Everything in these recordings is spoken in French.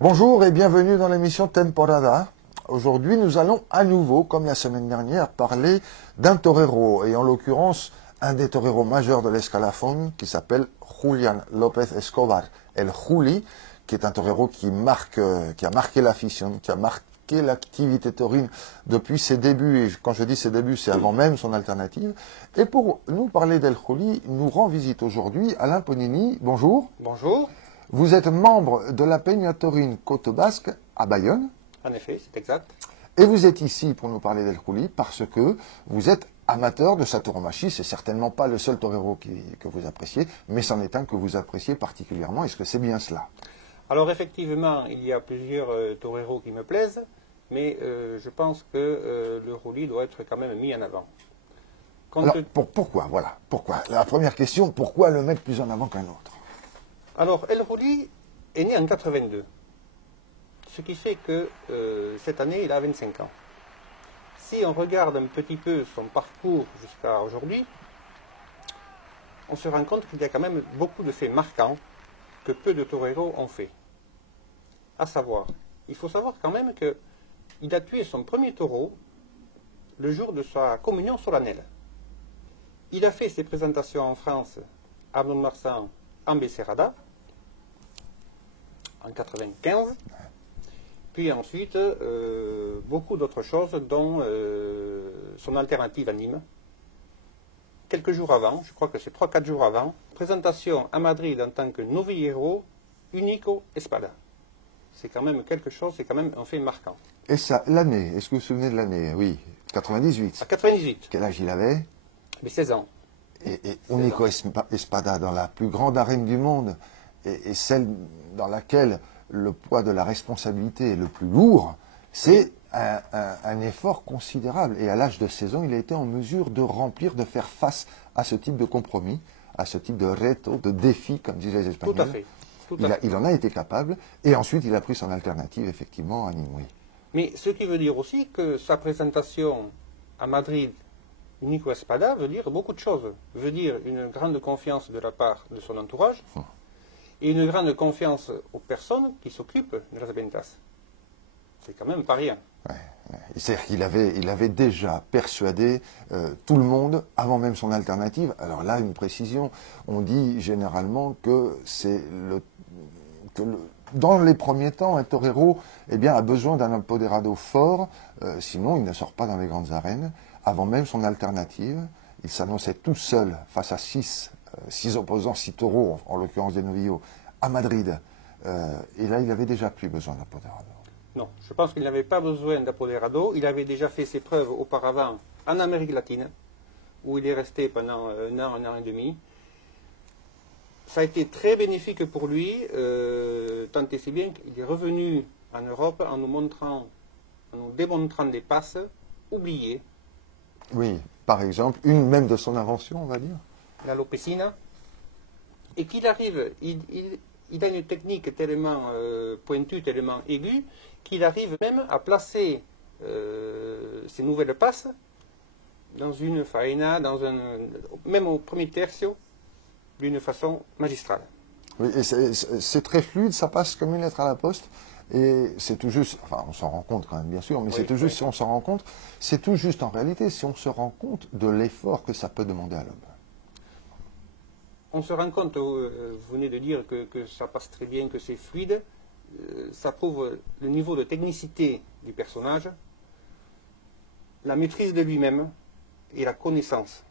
Bonjour et bienvenue dans l'émission Temporada. Aujourd'hui, nous allons à nouveau, comme la semaine dernière, parler d'un torero, et en l'occurrence, un des toreros majeurs de l'Escalafon, qui s'appelle Julián López Escobar, El Juli, qui est un torero qui a marqué l'afición, qui a marqué l'activité taurine depuis ses débuts, et quand je dis ses débuts, c'est avant même son alternative. Et pour nous parler d'El Juli, nous rend visite aujourd'hui Alain Ponini. Bonjour. Bonjour. Vous êtes membre de la Peña Taurine Côte Basque à Bayonne. En effet, c'est exact. Et vous êtes ici pour nous parler d'El Juli parce que vous êtes amateur de sa tauromachie. C'est certainement pas le seul torero que vous appréciez, mais c'en est un que vous appréciez particulièrement. Est-ce que c'est bien cela? Alors effectivement, il y a plusieurs toreros qui me plaisent, mais je pense que le Juli doit être quand même mis en avant. Alors, pourquoi? Voilà. Pourquoi? La première question, pourquoi le mettre plus en avant qu'un autre? Alors, El Juli est né en 82, ce qui fait que cette année, il a 25 ans. Si on regarde un petit peu son parcours jusqu'à aujourd'hui, on se rend compte qu'il y a quand même beaucoup de faits marquants que peu de toreros ont fait. À savoir, il faut savoir quand même qu'il a tué son premier taureau le jour de sa communion solennelle. Il a fait ses présentations en France à Mont-de-Marsan, en Becerrada, en 95, puis ensuite beaucoup d'autres choses, dont son alternative à Nîmes. Quelques jours avant, je crois que c'est 3-4 jours avant, présentation à Madrid en tant que novillero unico espada. C'est quand même quelque chose, c'est quand même un fait marquant. Et ça, l'année, est-ce que vous vous souvenez de l'année? Oui, 98. À 98. Quel âge il avait? Mais 16 ans. Et unico espada, dans la plus grande arène du monde, et celle dans laquelle le poids de la responsabilité est le plus lourd, c'est un effort considérable. Et à l'âge de 16 ans, il a été en mesure de remplir, de faire face à ce type de compromis, à ce type de reto, de défi, comme disaient les Espagnols. Tout à fait. Il en a été capable, et ensuite il a pris son alternative, effectivement, à Nîmes. Oui. Mais ce qui veut dire aussi que sa présentation à Madrid, Unico Espada, veut dire beaucoup de choses. Veut dire une grande confiance de la part de son entourage, et une grande confiance aux personnes qui s'occupent de las ventas. C'est quand même pas rien. C'est-à-dire qu'il avait déjà persuadé tout le monde avant même son alternative. Alors là, une précision, on dit généralement que dans les premiers temps, un torero a besoin d'un apoderado fort, sinon il ne sort pas dans les grandes arènes. Avant même son alternative, il s'annonçait tout seul face à six opposants, 6 taureaux, en l'occurrence des novillos, à Madrid. Et là, il n'avait déjà plus besoin d'apoderado. Non, je pense qu'il n'avait pas besoin d'apoderado. Il avait déjà fait ses preuves auparavant en Amérique latine, où il est resté pendant un an et demi. Ça a été très bénéfique pour lui, tant et si bien qu'il est revenu en Europe en nous démontrant des passes oubliées. Oui, par exemple, une même de son invention, on va dire. La lopesina. Et qu'il arrive, il a une technique tellement pointue, tellement aiguë, qu'il arrive même à placer ces nouvelles passes dans une faena, même au premier tertio, d'une façon magistrale. Oui, et c'est très fluide, ça passe comme une lettre à la poste, et c'est tout juste, enfin on s'en rend compte quand même bien sûr, mais oui, c'est tout juste si on s'en rend compte, c'est tout juste en réalité si on se rend compte de l'effort que ça peut demander à l'homme. On se rend compte, vous venez de dire que ça passe très bien, que c'est fluide, ça prouve le niveau de technicité du personnage, la maîtrise de lui-même et la connaissance.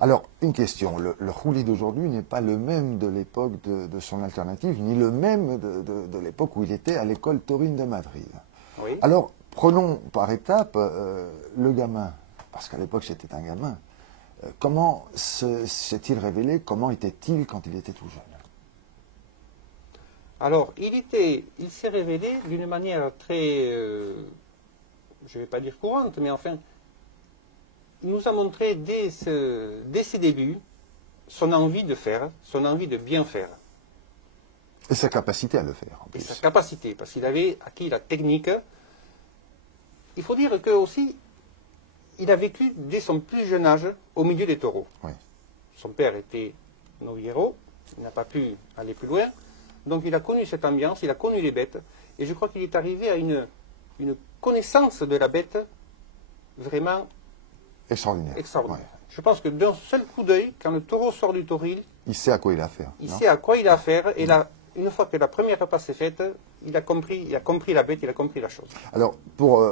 Alors, une question, le Juli d'aujourd'hui n'est pas le même de l'époque de son alternative, ni le même de l'époque où il était à l'école taurine de Madrid. Oui. Alors, prenons par étapes le gamin, parce qu'à l'époque c'était un gamin. Comment s'est-il révélé? Comment était-il quand il était tout jeune? Alors, il s'est révélé d'une manière très, je ne vais pas dire courante, mais enfin, il nous a montré dès ses débuts son envie de faire, son envie de bien faire. Et sa capacité à le faire, en plus. Et sa capacité, parce qu'il avait acquis la technique. Il faut dire que aussi, il a vécu dès son plus jeune âge au milieu des taureaux. Oui. Son père était novillero, il n'a pas pu aller plus loin. Donc il a connu cette ambiance, il a connu les bêtes, et je crois qu'il est arrivé à une connaissance de la bête vraiment Extraordinaire. extraordinaire. Ouais. Je pense que d'un seul coup d'œil, quand le taureau sort du toril, Il sait à quoi il a affaire. il non sait à quoi il a affaire, et là, une fois que la première passe est faite, il a compris la bête, il a compris la chose. Alors, pour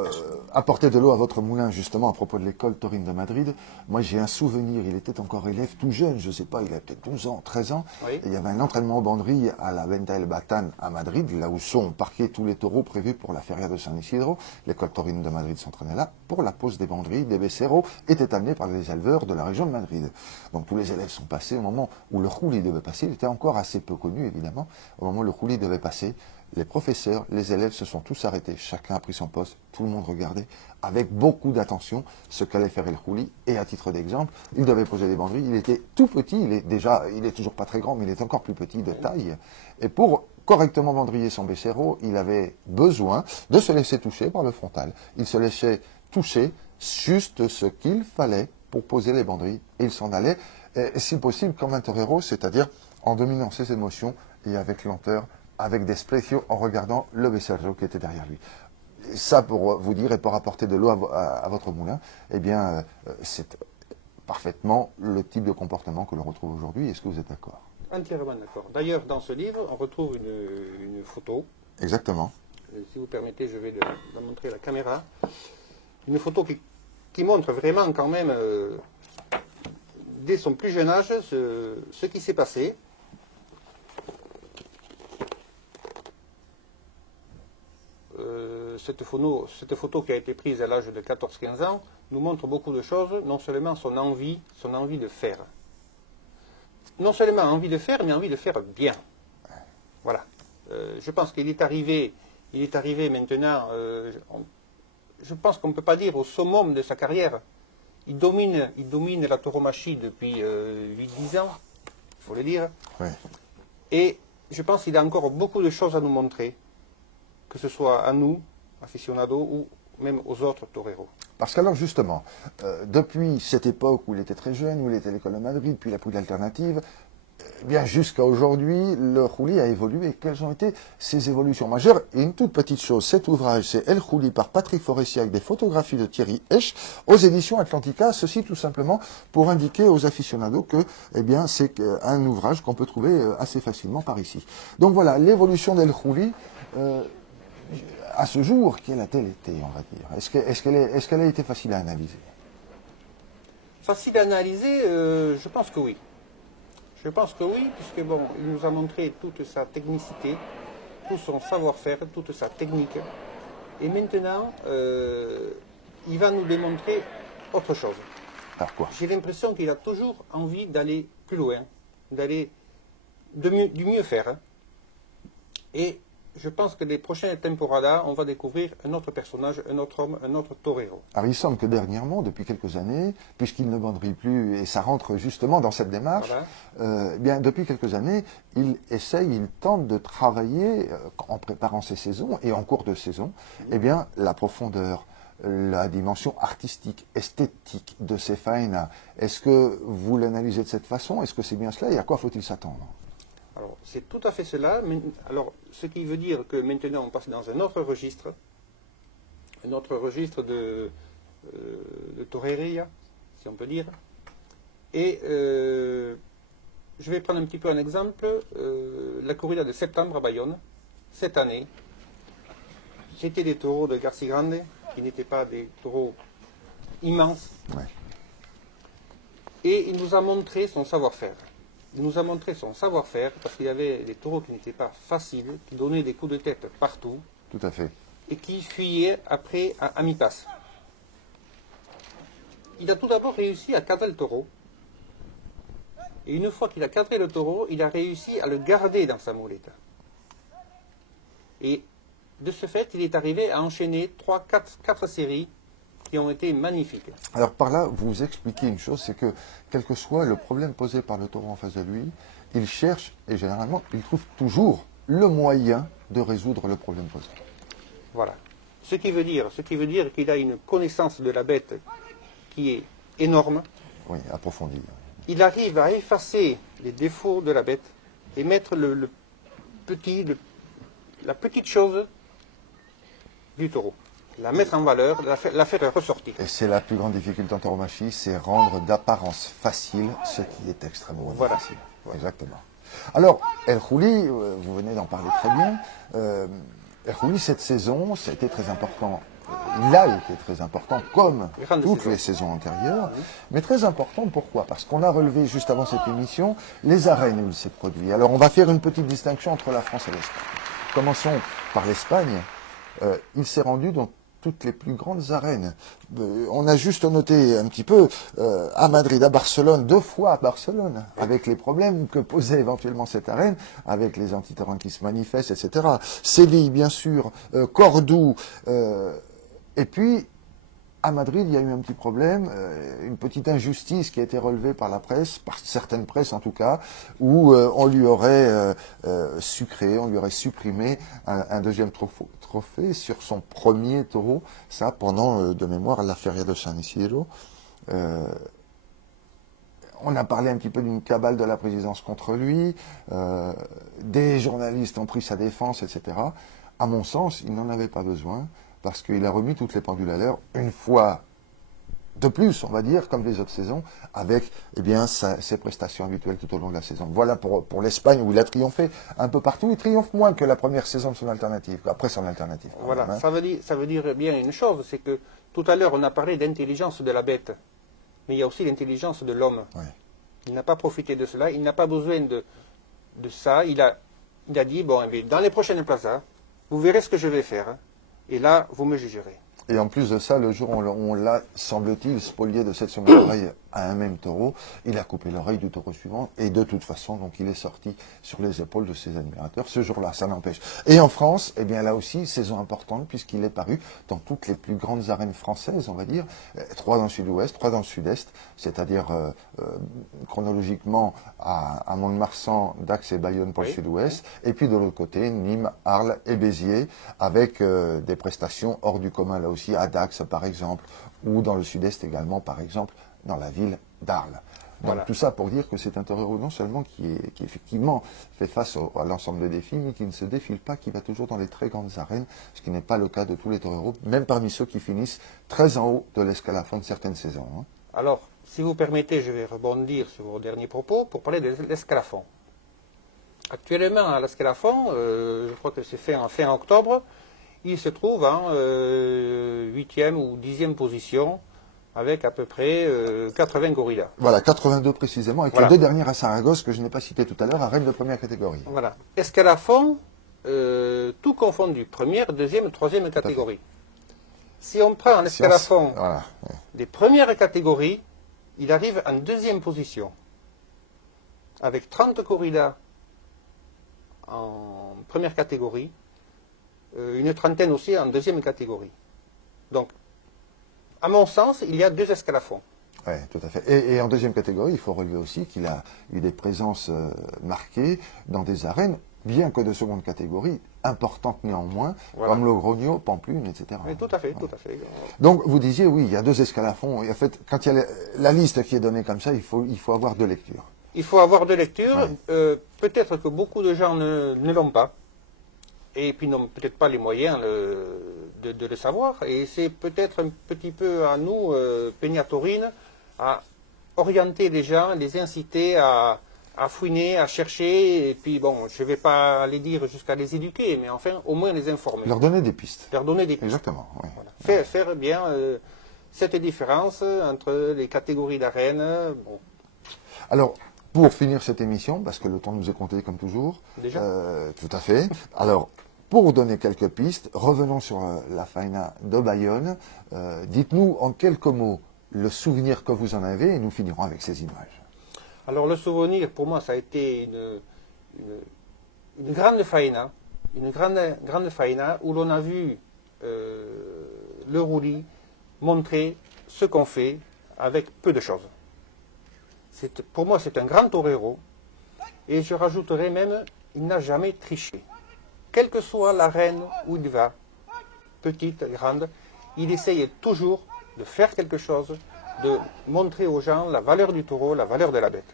apporter de l'eau à votre moulin, justement, à propos de l'école taurine de Madrid, moi j'ai un souvenir, il était encore élève tout jeune, je ne sais pas, il avait peut-être 12 ans, 13 ans, Oui. et il y avait un entraînement aux banderilles à la Venta El Batan à Madrid, là où sont parqués tous les taureaux prévus pour la feria de San Isidro. L'école taurine de Madrid s'entraînait là pour la pose des banderilles. Des becerros étaient amenés par les éleveurs de la région de Madrid. Donc tous les élèves sont passés au moment où le Juli devait passer, il était encore assez peu connu évidemment, au moment où le Juli devait passer. Les professeurs, les élèves se sont tous arrêtés, chacun a pris son poste, tout le monde regardait avec beaucoup d'attention ce qu'allait faire El Juli. Et à titre d'exemple, il devait poser des banderilles, il était tout petit, il est toujours pas très grand, mais il est encore plus petit de taille. Et pour correctement bandriller son becerro, il avait besoin de se laisser toucher par le frontal. Il se laissait toucher juste ce qu'il fallait pour poser les banderilles, et il s'en allait, si possible, comme un torero, c'est-à-dire en dominant ses émotions et avec lenteur, avec desprecio, en regardant le becerro qui était derrière lui. Ça, pour vous dire, et pour apporter de l'eau à votre moulin, eh bien, c'est parfaitement le type de comportement que l'on retrouve aujourd'hui. Est-ce que vous êtes d'accord? Entièrement d'accord. D'ailleurs, dans ce livre, on retrouve une photo. Exactement. Si vous permettez, je vais la montrer à la caméra. Une photo qui montre vraiment quand même, dès son plus jeune âge, ce qui s'est passé. Cette photo qui a été prise à l'âge de 14-15 ans nous montre beaucoup de choses, non seulement son envie de faire. Non seulement envie de faire, mais envie de faire bien. Voilà. Je pense qu'il est arrivé maintenant, je pense qu'on ne peut pas dire au summum de sa carrière. Il domine la tauromachie depuis 8-10 ans, il faut le dire. Oui. Et je pense qu'il a encore beaucoup de choses à nous montrer, que ce soit à nous, aficionados, ou même aux autres toreros. Parce qu'alors justement, depuis cette époque où il était très jeune, où il était à l'école de Madrid, puis il a pris l'alternative, bien jusqu'à aujourd'hui, le Juli a évolué. Quelles ont été ses évolutions majeures? Et une toute petite chose, cet ouvrage, c'est El Juli par Patrick Forestier avec des photographies de Thierry Esch aux éditions Atlantica. Ceci tout simplement pour indiquer aux aficionados que, eh bien, c'est un ouvrage qu'on peut trouver assez facilement par ici. Donc voilà, l'évolution d'El Juli. À ce jour, quelle a-t-elle été, on va dire? Est-ce qu'elle a été facile à analyser? Facile à analyser, je pense que oui. Je pense que oui, puisque bon, il nous a montré toute sa technicité, tout son savoir-faire, toute sa technique. Et maintenant, il va nous démontrer autre chose. Par quoi? J'ai l'impression qu'il a toujours envie d'aller plus loin, d'aller du mieux faire. Et je pense que les prochaines temporadas, on va découvrir un autre personnage, un autre homme, un autre torero. Alors il semble que dernièrement, depuis quelques années, puisqu'il ne banderille plus, et ça rentre justement dans cette démarche, Voilà. bien depuis quelques années, il tente de travailler, en préparant ses saisons et en cours de saison, eh bien la profondeur, la dimension artistique, esthétique de ses faenas. Est-ce que vous l'analysez de cette façon? Est-ce que c'est bien cela? Et à quoi faut-il s'attendre? Alors, c'est tout à fait cela. Alors, ce qui veut dire que maintenant, on passe dans un autre registre de toreria, si on peut dire. Et je vais prendre un petit peu un exemple. La corrida de septembre à Bayonne, cette année, c'était des taureaux de Garcigrande, qui n'étaient pas des taureaux immenses. Ouais. Et il nous a montré son savoir-faire. Il nous a montré son savoir-faire parce qu'il y avait des taureaux qui n'étaient pas faciles, qui donnaient des coups de tête partout. Tout à fait. Et qui fuyaient après à mi-passe. Il a tout d'abord réussi à cadrer le taureau. Et une fois qu'il a cadré le taureau, il a réussi à le garder dans sa moulette. Et de ce fait, il est arrivé à enchaîner 4 séries qui ont été magnifiques. Alors par là, vous expliquez une chose, c'est que quel que soit le problème posé par le taureau en face de lui, il cherche, et généralement, il trouve toujours le moyen de résoudre le problème posé. Voilà. Ce qui veut dire qu'il a une connaissance de la bête qui est énorme. Oui, approfondi. Il arrive à effacer les défauts de la bête et mettre le la petite chose du taureau. La mettre en valeur, la faire ressortir. Et c'est la plus grande difficulté en tauromachie, c'est rendre d'apparence facile ce qui est extrêmement difficile. Exactement. Alors, El Khouli, vous venez d'en parler très bien. El Khouli, cette saison, ça a été très important. Il a été très important, comme toutes les saisons antérieures, mais très important, pourquoi? Parce qu'on a relevé, juste avant cette émission, les arènes où il s'est produit. Alors, on va faire une petite distinction entre la France et l'Espagne. Commençons par l'Espagne. Il s'est rendu dans toutes les plus grandes arènes. On a juste noté un petit peu à Madrid, à Barcelone, 2 fois à Barcelone, avec les problèmes que posait éventuellement cette arène, avec les antiterrains qui se manifestent, etc. Séville, bien sûr, Cordoue, et puis à Madrid, il y a eu un petit problème, une petite injustice qui a été relevée par la presse, par certaines presses en tout cas, où on lui aurait sucré, on lui aurait supprimé un deuxième trophée sur son premier taureau, ça pendant, de mémoire, la Feria de San Isidro. On a parlé un petit peu d'une cabale de la présidence contre lui, des journalistes ont pris sa défense, etc. À mon sens, il n'en avait pas besoin, parce qu'il a remis toutes les pendules à l'heure, une fois de plus, on va dire, comme les autres saisons, avec eh bien, ses prestations habituelles tout au long de la saison. Voilà pour l'Espagne, où il a triomphé un peu partout. Il triomphe moins que la première saison de son alternative, après son alternative. Voilà, même, hein. ça veut dire bien une chose, c'est que tout à l'heure, on a parlé d'intelligence de la bête, mais il y a aussi l'intelligence de l'homme. Ouais. Il n'a pas profité de cela, il n'a pas besoin de ça. Il a dit, bon, dans les prochaines plazas, vous verrez ce que je vais faire. Et là, vous me jugerez. Et en plus de ça, le jour où on l'a, semble-t-il, spolié de cette seconde oreille à un même taureau, il a coupé l'oreille du taureau suivant, et de toute façon, donc il est sorti sur les épaules de ses admirateurs ce jour-là, ça n'empêche. Et en France, eh bien là aussi, saison importante, puisqu'il est paru dans toutes les plus grandes arènes françaises, on va dire, 3 dans le sud-ouest, 3 dans le sud-est, c'est-à-dire chronologiquement à Mont-de-Marsan, Dax et Bayonne pour le sud-ouest, et puis de l'autre côté, Nîmes, Arles et Béziers, avec des prestations hors du commun là aussi, à Dax par exemple, ou dans le sud-est également, par exemple, dans la ville d'Arles. Donc voilà. Tout ça pour dire que c'est un torero non seulement qui effectivement fait face à l'ensemble des défis, mais qui ne se défile pas, qui va toujours dans les très grandes arènes, ce qui n'est pas le cas de tous les toreros, même parmi ceux qui finissent très en haut de l'escalafon de certaines saisons. Hein. Alors, si vous permettez, je vais rebondir sur vos derniers propos pour parler de l'escalafon. Actuellement, à l'escalafon, je crois que c'est fin octobre, il se trouve en 8e ou 10e position, avec à peu près 80 gorillas. Voilà, 82 précisément, avec les 2 dernières à Saragosse que je n'ai pas citées tout à l'heure, à reine de première catégorie. Voilà. Escalafon, tout confondu, première, deuxième, troisième catégorie. Si on prend en escalafon des premières catégories, il arrive en 2e position, avec 30 gorillas en première catégorie, une trentaine aussi en 2e catégorie. Donc, à mon sens, il y a 2 escalafons. Oui, tout à fait. Et en 2e catégorie, il faut relever aussi qu'il a eu des présences marquées dans des arènes, bien que de seconde catégorie, importantes néanmoins, comme le Grogno, Pamplune, etc. Oui, tout à fait, tout à fait. Donc, vous disiez, oui, il y a 2 escalafons. Et en fait, quand il y a la liste qui est donnée comme ça, il faut avoir 2 lectures. Il faut avoir 2 lectures. Peut-être que beaucoup de gens ne l'ont pas. Et puis n'ont peut-être pas les moyens de le savoir. Et c'est peut-être un petit peu à nous, Peña Taurine, à orienter les gens, les inciter à fouiner, à chercher. Et puis bon, je ne vais pas les dire jusqu'à les éduquer, mais enfin, au moins les informer. Leur donner des pistes. Leur donner des pistes. Exactement. Oui. Voilà. Faire bien cette différence entre les catégories d'arènes. Bon. Alors, pour finir cette émission, parce que le temps nous est compté comme toujours. Déjà tout à fait. Alors, pour donner quelques pistes, revenons sur la faina de Bayonne. Dites-nous en quelques mots le souvenir que vous en avez et nous finirons avec ces images. Alors, le souvenir, pour moi, ça a été une grande faina. Une grande faina où l'on a vu le roulis montrer ce qu'on fait avec peu de choses. Pour moi, c'est un grand torero, et je rajouterais même, il n'a jamais triché. Quelle que soit l'arène où il va, petite, grande, il essaye toujours de faire quelque chose, de montrer aux gens la valeur du taureau, la valeur de la bête.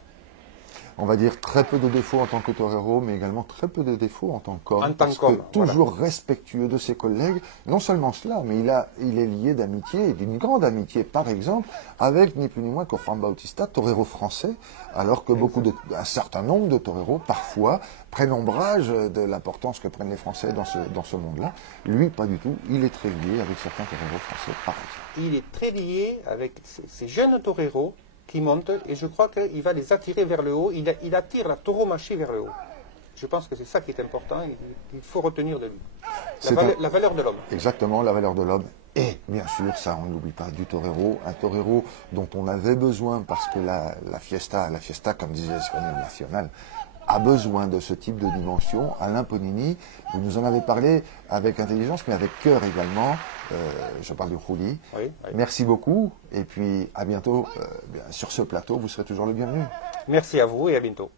on va dire, très peu de défauts en tant que torero, mais également très peu de défauts en tant qu'homme. En tant Parce que qu'homme, toujours respectueux de ses collègues. Non seulement cela, mais il est lié d'amitié, d'une grande amitié, par exemple, avec ni plus ni moins que Juan Bautista, torero français, alors que un certain nombre de toreros, parfois, prennent ombrage de l'importance que prennent les Français dans ce monde-là. Lui, pas du tout. Il est très lié avec certains toreros français, par exemple. Il est très lié avec ces jeunes toreros qui montent, et je crois qu'il va les attirer vers le haut. Il attire la tauromachie vers le haut. Je pense que c'est ça qui est important, il faut retenir de lui. La valeur de l'homme. Exactement, la valeur de l'homme. Et bien sûr, ça on n'oublie pas, du torero, un torero dont on avait besoin parce que la fiesta, comme disait l'Espagnol national, a besoin de ce type de dimension. Alain Ponini, vous nous en avez parlé avec intelligence, mais avec cœur également. Je parle du Juli. Oui. Merci beaucoup, et puis à bientôt sur ce plateau, vous serez toujours le bienvenu. Merci à vous et à bientôt.